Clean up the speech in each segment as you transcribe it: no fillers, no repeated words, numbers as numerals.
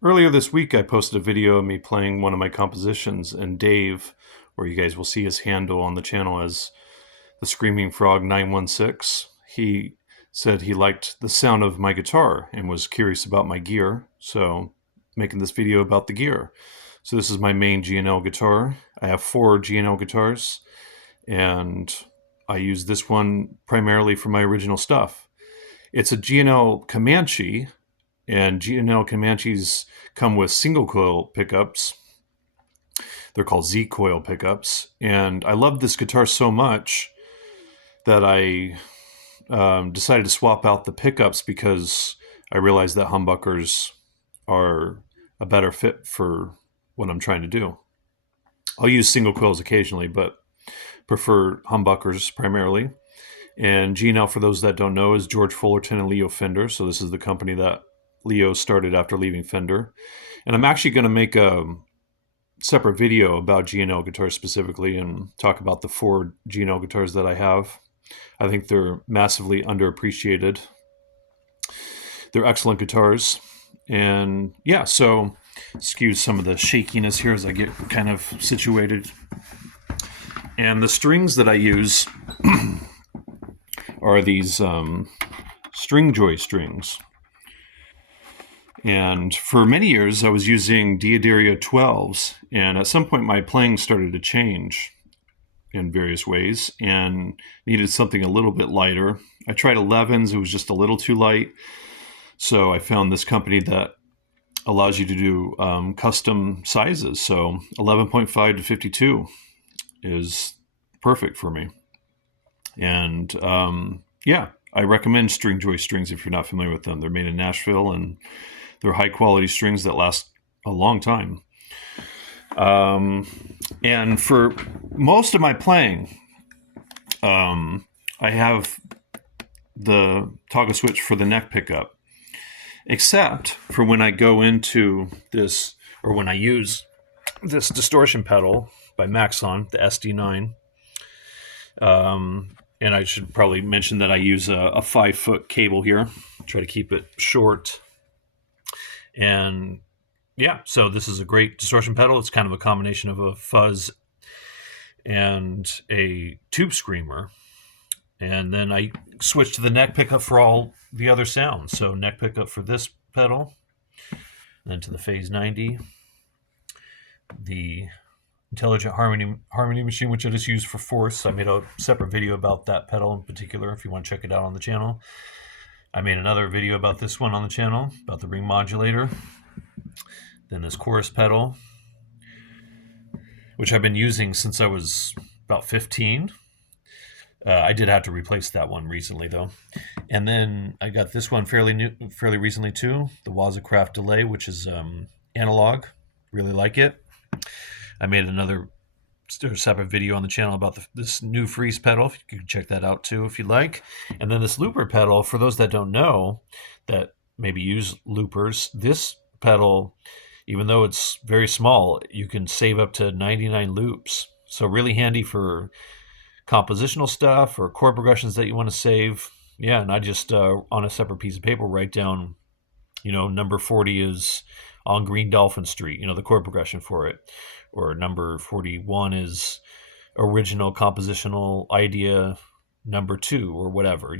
Earlier this week, I posted a video of me playing one of my compositions, and Dave, where you guys will see his handle on the channel as the Screaming Frog 916, he said he liked the sound of my guitar and was curious about my gear, so making this video about the gear. So this is my main G&L guitar. I have 4 G&L guitars, and I use this one primarily for my original stuff. It's a G&L Comanche, and G&L Comanches come with single coil pickups. They're called Z coil pickups, and I love this guitar so much that I decided to swap out the pickups because I realized that humbuckers are a better fit for what I'm trying to do. I'll use single coils occasionally, but prefer humbuckers primarily. And G&L, for those that don't know, is George Fullerton and Leo Fender. So this is the company that Leo started after leaving Fender. And I'm actually going to make a separate video about G&L guitars specifically and talk about the 4 G&L guitars that I have. I think they're massively underappreciated. They're excellent guitars. And yeah, so excuse some of the shakiness here as I get kind of situated. And the strings that I use are these Stringjoy strings. And for many years, I was using Diodario 12s, and at some point my playing started to change in various ways and needed something a little bit lighter. I tried 11s, it was just a little too light, so I found this company that allows you to do custom sizes. So 11.5 to 52 is perfect for me. And yeah, I recommend Stringjoy strings if you're not familiar with them. They're made in Nashville, and they're high quality strings that last a long time. And for most of my playing, I have the toggle switch for the neck pickup, except for when I go into this, or when I use this distortion pedal by Maxon, the SD9. And I should probably mention that I use a 5-foot cable here. Try to keep it short. And yeah, so this is a great distortion pedal. It's kind of a combination of a fuzz and a tube screamer. And then I switch to the neck pickup for all the other sounds. So neck pickup for this pedal, then to the Phase 90, the Intelligent Harmony Machine, which I just use for force. I made a separate video about that pedal in particular if you want to check it out on the channel. I made another video about this one on the channel, about the ring modulator. Then this chorus pedal, which I've been using since I was about 15. I did have to replace that one recently, though. And then I got this one fairly recently, too, the Wazacraft Delay, which is analog. Really like it. I made another separate video on the channel about this new freeze pedal. You can check that out, too, if you'd like. And then this looper pedal, for those that don't know, that maybe use loopers, this pedal, even though it's very small, you can save up to 99 loops. So really handy for compositional stuff or chord progressions that you want to save. Yeah, and I just, on a separate piece of paper, write down, number 40 is on Green Dolphin Street, the chord progression for it. Or number 41 is original compositional idea number 2 or whatever,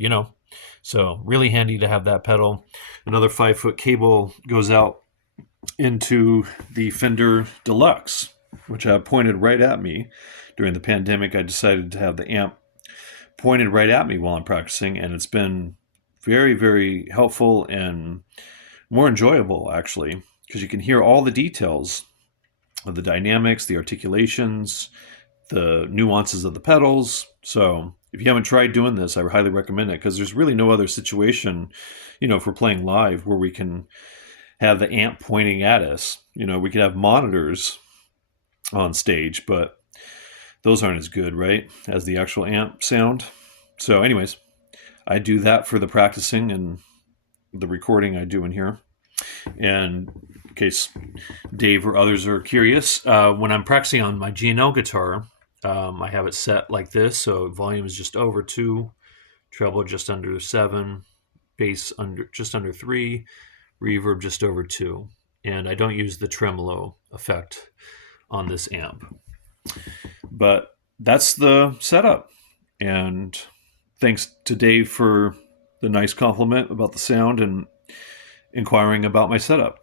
So really handy to have that pedal. Another 5-foot cable goes out into the Fender Deluxe, which I pointed right at me. During the pandemic, I decided to have the amp pointed right at me while I'm practicing, and it's been very, very helpful and more enjoyable, actually, because you can hear all the details of the dynamics, the articulations, the nuances of the pedals. So if you haven't tried doing this, I highly recommend it, because there's really no other situation, if we're playing live, where we can have the amp pointing at us. We could have monitors on stage, but those aren't as good, right, as the actual amp sound. So anyways, I do that for the practicing and the recording I do in here. And in case Dave or others are curious, when I'm practicing on my G&L guitar, I have it set like this. So volume is just over 2, treble just under 7, bass just under 3, reverb just over 2. and I don't use the tremolo effect on this amp. But that's the setup. And thanks to Dave for the nice compliment about the sound and inquiring about my setup.